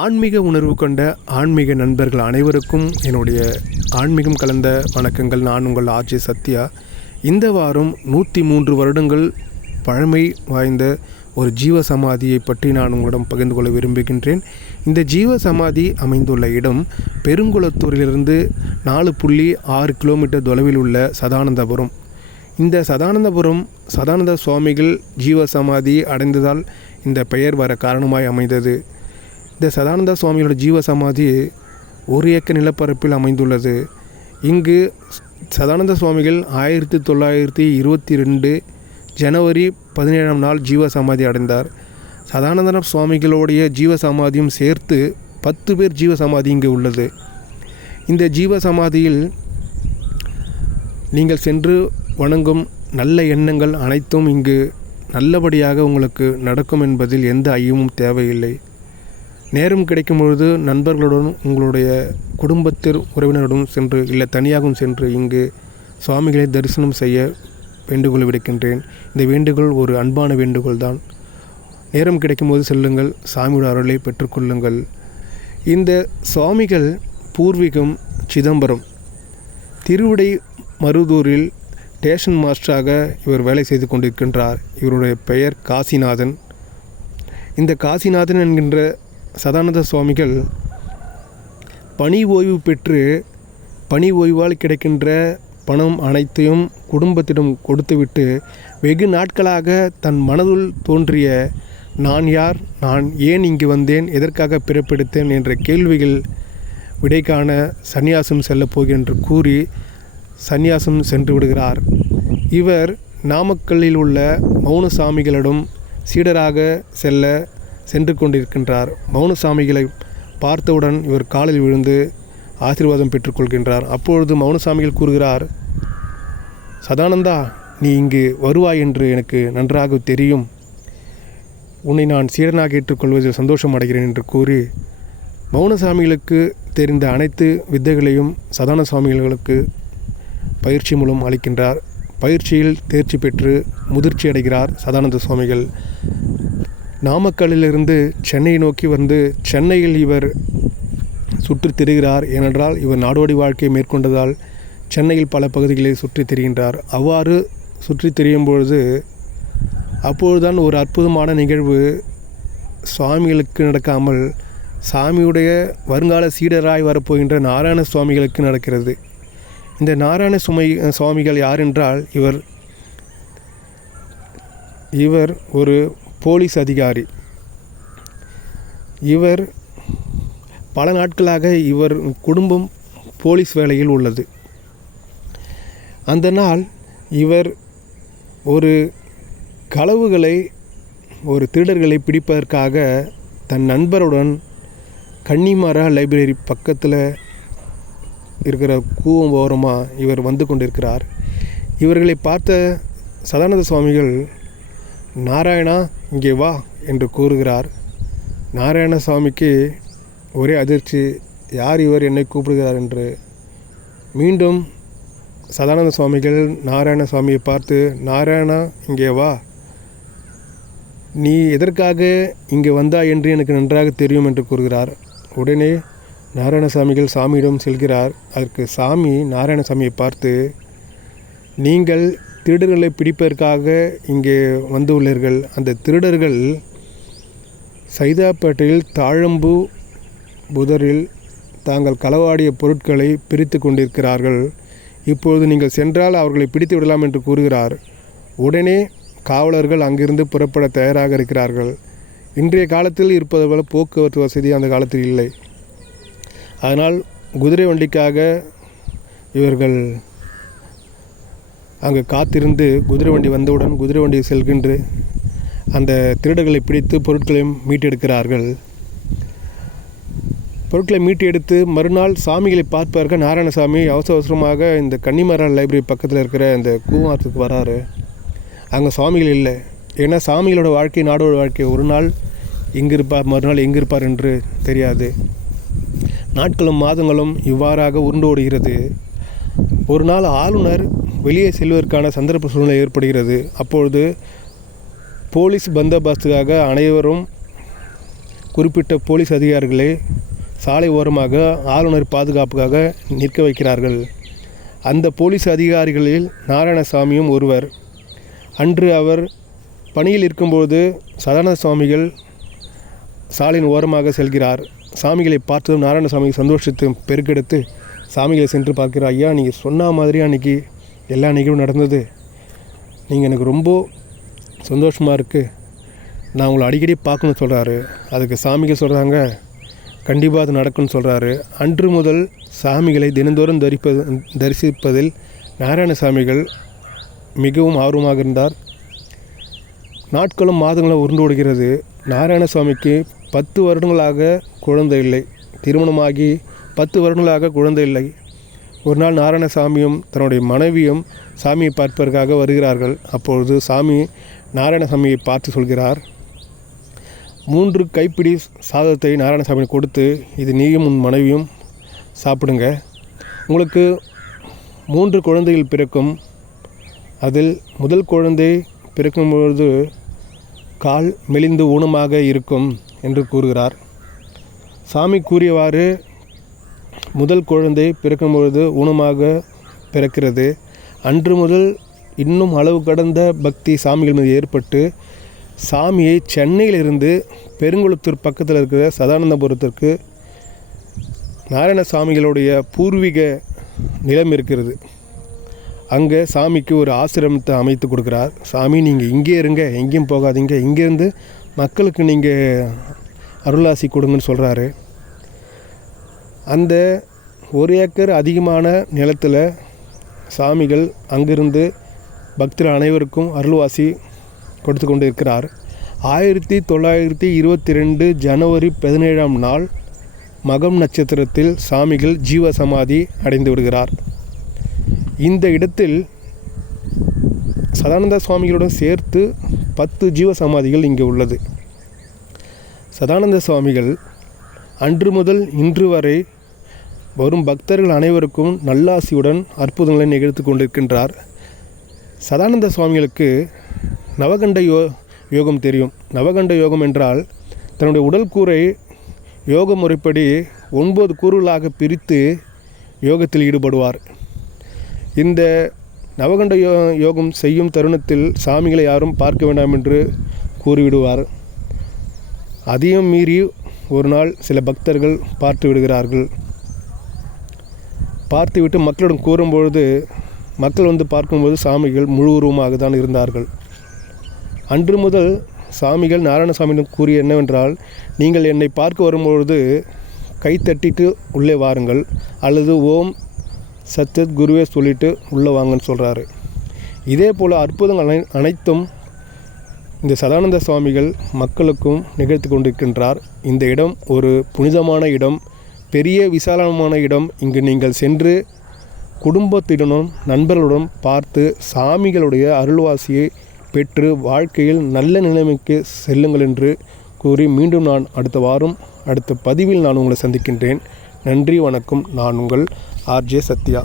ஆன்மீக உணர்வு கொண்ட ஆன்மீக நண்பர்கள் அனைவருக்கும் என்னுடைய ஆன்மீகம் கலந்த வணக்கங்கள். நான் உங்கள் ஆர்ஜே சத்யா. இந்த வாரம் 103 வருடங்கள் பழமை வாய்ந்த ஒரு ஜீவ சமாதியை பற்றி நான் உங்களிடம் பகிர்ந்து கொள்ள விரும்புகின்றேன். இந்த ஜீவ சமாதி அமைந்துள்ள இடம் பெருங்குளத்தூரிலிருந்து 4.6 கிலோமீட்டர் தொலைவில் உள்ள சதானந்தபுரம். இந்த சதானந்த சுவாமிகள் ஜீவ சமாதி அடைந்ததால் இந்த பெயர் வர காரணமாய் அமைந்தது. இந்த சதானந்த சுவாமிகளோட ஜீவ சமாதி 1 ஏக்கர் நிலப்பரப்பில் அமைந்துள்ளது. இங்கு சதானந்த சுவாமிகள் 1922 ஜனவரி 17ஆம் நாள் ஜீவ சமாதி அடைந்தார். சதானந்த சுவாமிகளுடைய ஜீவ சமாதியும் சேர்த்து 10 பேர் ஜீவ சமாதி இங்கு உள்ளது. இந்த ஜீவ சமாதியில் நீங்கள் சென்று வணங்கும் நல்ல எண்ணங்கள் அனைத்தும் இங்கு நல்லபடியாக உங்களுக்கு நடக்கும் என்பதில் எந்த ஐயமும் தேவையில்லை. நேரம் கிடைக்கும் பொழுது நண்பர்களுடன் உங்களுடைய குடும்பத்தில் உறவினருடன் சென்று இல்லை தனியாகவும் சென்று இங்கு சுவாமிகளை தரிசனம் செய்ய வேண்டுகோள் விடுக்கின்றேன். இந்த வேண்டுகோள் ஒரு அன்பான வேண்டுகோள் தான். நேரம் கிடைக்கும்போது செல்லுங்கள், சாமியோட அருளை பெற்றுக்கொள்ளுங்கள். இந்த சுவாமிகள் பூர்வீகம் சிதம்பரம். திருவிடை மருதூரில் ஸ்டேஷன் மாஸ்டராக இவர் வேலை செய்து கொண்டிருக்கின்றார். இவருடைய பெயர் காசிநாதன். இந்த காசிநாதன் என்கின்ற சதானந்த சுவாமிகள் பணி ஓய்வு பெற்று பணி ஓய்வால் கிடைக்கின்ற பணம் அனைத்தையும் குடும்பத்திடம் கொடுத்துவிட்டு வெகு நாட்களாக தன் மனதுள் தோன்றிய நான் யார், நான் ஏன் இங்கு வந்தேன், எதற்காக பிறப்பெடுத்தேன் என்ற கேள்விகள் விடை காண சந்நியாசம் செல்லப் போகிறேன் என்று கூறி சந்நியாசம் சென்று விடுகிறார். இவர் நாமக்கல்லில் உள்ள மௌனசாமிகளிடம் சீடராக சென்று கொண்டிருக்கின்றார். மௌனசாமிகளை பார்த்தவுடன் இவர் காலில் விழுந்து ஆசீர்வாதம் பெற்றுக்கொள்கின்றார். அப்பொழுது மௌனசாமிகள் கூறுகிறார், சதானந்தா, நீ இங்கு வருவாய் என்று எனக்கு நன்றாக தெரியும். உன்னை நான் சீடனாக ஏற்றுக்கொள்வதில் சந்தோஷம் அடைகிறேன் என்று கூறி மௌனசாமிகளுக்கு தெரிந்த அனைத்து வித்தைகளையும் சதானந்த சுவாமிகளுக்கு பயிற்சி மூலம் அளிக்கின்றார். பயிற்சியில் தேர்ச்சி பெற்று முதிர்ச்சி அடைகிறார் சதானந்த சுவாமிகள். நாமக்கல்லிலிருந்து சென்னையை நோக்கி வந்து சென்னையில் இவர் சுற்றித் திரிகிறார். ஏனென்றால் இவர் நாடோடி வாழ்க்கையை மேற்கொண்டதால் சென்னையில் பல பகுதிகளில் சுற்றித் திரிகின்றார். அவ்வாறு சுற்றித் திரியும் பொழுது அப்பொழுதுதான் ஒரு அற்புதமான நிகழ்வு சுவாமிகளுக்கு நடக்காமல் சாமியுடைய வருங்கால சீடராய் வரப்போகின்ற நாராயண சுவாமிகளுக்கு நடக்கிறது. இந்த நாராயண சுவாமிகள் யார் என்றால் இவர் ஒரு போலீஸ் அதிகாரி. இவர் பல நாட்களாக இவர் குடும்பம் போலீஸ் வேலையில் உள்ளது. அந்த நாள் இவர் ஒரு திருடர்களை பிடிப்பதற்காக தன் நண்பருடன் கன்னிமாரா லைப்ரரி பக்கத்தில் இருக்கிற கூவம் ஓரமாக இவர் வந்து கொண்டிருக்கிறார். இவர்களை பார்த்த சதானந்த சுவாமிகள், நாராயணா இங்கே வா என்று கூறுகிறார். நாராயண சுவாமிக்கு ஒரே அதிர்ச்சி, யார் இவர் என்னை கூப்பிடுகிறார் என்று. மீண்டும் சதானந்த சுவாமிகள் நாராயண சுவாமியை பார்த்து, நாராயணா இங்கே வா, நீ எதற்காக இங்கே வந்தாய் என்று எனக்கு நன்றாக தெரியும் என்று கூறுகிறார். உடனே நாராயணசாமிகள் சாமியிடம் செல்கிறார். அதற்கு சாமி நாராயணசாமியை பார்த்து, நீங்கள் திருடர்களை பிடிப்பதற்காக இங்கே வந்துள்ளீர்கள். அந்த திருடர்கள் சைதாப்பேட்டையில் தாழம்பூ புதரில் தாங்கள் களவாடிய பொருட்களை பிரித்து கொண்டிருக்கிறார்கள். இப்பொழுது நீங்கள் சென்றால் அவர்களை பிடித்து விடலாம் என்று கூறுகிறார். உடனே காவலர்கள் அங்கிருந்து புறப்பட தயாராக இருக்கிறார்கள். இன்றைய காலத்தில் இருப்பது போல போக்குவரத்து வசதி அந்த காலத்தில் இல்லை. அதனால் குதிரை வண்டிக்காக இவர்கள் அங்கு காத்திருந்து குதிரை வண்டி வந்தவுடன் குதிரை வண்டியை செல்கின்ற அந்த திருடர்களை பிடித்து பொருட்களையும் மீட்டெடுக்கிறார்கள். பொருட்களை மீட்டு எடுத்து மறுநாள் சாமிகளை பார்ப்பதற்கு நாராயணசாமி அவசரமாக இந்த கன்னிமாரா லைப்ரரி பக்கத்தில் இருக்கிற இந்த கூவாரத்துக்கு வராரு. அங்கே சுவாமிகள் இல்லை. ஏன்னா சாமிகளோட வாழ்க்கை நாடோட வாழ்க்கை. ஒரு நாள் எங்கே இருப்பார், மறுநாள் எங்கே இருப்பார் என்று தெரியாது. நாட்களும் மாதங்களும் இவ்வாறாக உருண்டு ஓடுகிறது. ஒரு நாள் ஆளுநர் வெளியே செல்வதற்கான சந்தர்ப்ப சூழ்நிலை ஏற்படுகிறது. அப்பொழுது போலீஸ் பந்தோபஸ்துக்காக அனைவரும் குறிப்பிட்ட போலீஸ் அதிகாரிகளை சாலை ஓரமாக ஆளுநர் பாதுகாப்புக்காக நிற்க வைக்கிறார்கள். அந்த போலீஸ் அதிகாரிகளில் நாராயணசாமியும் ஒருவர். அன்று அவர் பணியில் இருக்கும்போது சதானந்த சுவாமிகள் சாலையின் ஓரமாக செல்கிறார். சாமிகளை பார்த்ததும் நாராயணசாமி சந்தோஷத்தை பெருக்கெடுத்து சாமிகளை சென்று பார்க்கிறார். ஐயா, நீங்கள் சொன்ன மாதிரி அன்றைக்கி எல்லா நிகழ்வும் நடந்தது. நீங்கள் எனக்கு ரொம்ப சந்தோஷமாக இருக்குது. நான் உங்களை அடிக்கடி பார்க்கணும்னு சொல்கிறாரு. அதுக்கு சாமிகள் சொல்கிறாங்க, கண்டிப்பாக அது நடக்கும்னு சொல்கிறாரு. அன்று முதல் சாமிகளை தினந்தோறும் தரிசிப்பதில் நாராயணசாமிகள் மிகவும் ஆர்வமாக இருந்தார். நாட்களும் மாதங்களும் உருண்டு ஓடுகிறது. நாராயணசாமிக்கு 10 வருடங்களாக குழந்தை இல்லை. திருமணமாகி 10 வருடங்களாக குழந்தை இல்லை. ஒரு நாள் நாராயணசாமியும் தன்னுடைய மனைவியும் சாமியை பார்ப்பதற்காக வருகிறார்கள். அப்பொழுது சாமி நாராயணசாமியை பார்த்து சொல்கிறார், 3 கைப்பிடி சாதத்தை நாராயணசாமி கொடுத்து, இது நீயும் உன் மனைவியும் சாப்பிடுங்க. உங்களுக்கு 3 குழந்தைகள் பிறக்கும். அதில் முதல் குழந்தை பிறக்கும்பொழுது கால் மெலிந்து ஊனமாக இருக்கும் என்று கூறுகிறார். சாமி கூறியவாறு முதல் குழந்தை பிறக்கும்பொழுது ஊனமாக பிறக்கிறது. அன்று முதல் இன்னும் அளவு கடந்த பக்தி சாமிகள் மீது ஏற்பட்டு சாமியை சென்னையிலிருந்து பெருங்குளத்தூர் பக்கத்தில் இருக்கிற சதானந்தபுரத்திற்கு நாராயணசாமிகளுடைய பூர்வீக நிலம் இருக்கிறது. அங்கே சாமிக்கு ஒரு ஆசிரமத்தை அமைத்து கொடுக்குறார். சாமி, நீங்கள் இங்கே இருங்க, எங்கேயும் போகாதீங்க, இங்கேருந்து மக்களுக்கு நீங்கள் அருளாசி கொடுங்கன்னு சொல்கிறாரு. அந்த 1 ஏக்கர் அதிகமான நிலத்தில் சாமிகள் அங்கிருந்து பக்தர்கள் அனைவருக்கும் அருள்வாசி கொடுத்து கொண்டு இருக்கிறார். 1922 ஜனவரி 17ஆம் நாள் மகம் நட்சத்திரத்தில் சாமிகள் ஜீவசமாதி அடைந்து விடுகிறார். இந்த இடத்தில் சதானந்த சுவாமிகளுடன் சேர்த்து 10 ஜீவசமாதிகள் இங்கே உள்ளது. சதானந்த சுவாமிகள் அன்று முதல் இன்று வரை வரும் பக்தர்கள் அனைவருக்கும் நல்லாசியுடன் அற்புதங்களை நிகழ்த்து கொண்டிருக்கின்றார். சதானந்த சுவாமிகளுக்கு நவகண்ட யோகம் தெரியும். நவகண்ட யோகம் என்றால் தன்னுடைய உடல் கூரை யோக முறைப்படி 9 கூறுகளாக பிரித்து யோகத்தில் ஈடுபடுவார். இந்த நவகண்ட யோகம் செய்யும் தருணத்தில் சாமிகளை யாரும் பார்க்க வேண்டாம் என்று கூறிவிடுவார். அதையும் மீறி ஒரு நாள் சில பக்தர்கள் பார்த்து விடுகிறார்கள். பார்த்துவிட்டு மக்களிடம் கூறும்பொழுது மக்கள் வந்து பார்க்கும்போது சாமிகள் முழு உருவமாக தான் இருந்தார்கள். அன்று முதல் சாமிகள் நாராயணசாமியிடம் கூறிய என்னவென்றால், நீங்கள் என்னை பார்க்க வரும்பொழுது கைத்தட்டிட்டு உள்ளே வாருங்கள், அல்லது ஓம் சத்யத் குருவே சொல்லிவிட்டு உள்ளே வாங்கன்னு சொல்கிறாரு. இதே போல் அற்புதங்கள் அனைத்தும் இந்த சதானந்த சுவாமிகள் மக்களுக்கும் நிகழ்த்தி கொண்டிருக்கின்றார். இந்த இடம் ஒரு புனிதமான இடம், பெரிய விசாலமான இடம். இங்கு நீங்கள் சென்று குடும்பத்துடனும் நண்பர்களுடன் பார்த்து சாமிகளுடைய அருள்வாசியை பெற்று வாழ்க்கையில் நல்ல நிலைமைக்கு செல்லுங்கள் என்று கூறி மீண்டும் நான் அடுத்த வாரம் அடுத்த பதிவில் நான் உங்களை சந்திக்கின்றேன். நன்றி, வணக்கம். நான் உங்கள் RJ சத்யா.